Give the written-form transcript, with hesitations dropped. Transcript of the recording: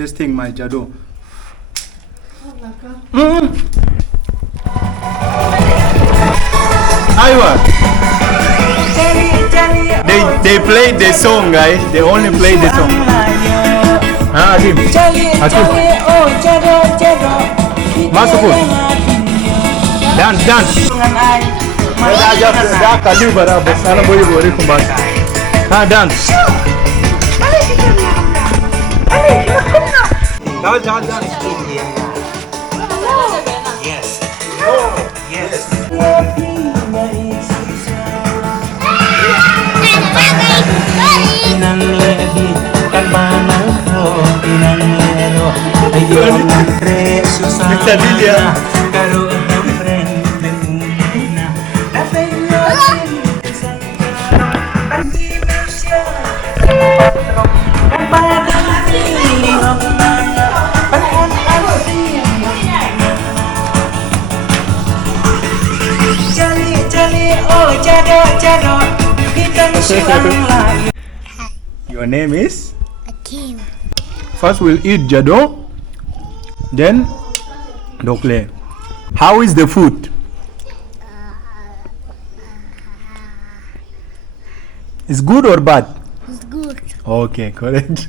testing my Jadoh. Aywa. They played the song, guys. They only played the song. Akim. Masuk. Dance. Dah kali beraber. Salam boleh kembali. Dance. Jangan. Yes. Your name is? Akim. First we'll eat Jadoh, then Doh Khleh. How is the food? Is good or bad? It's good. Okay, correct.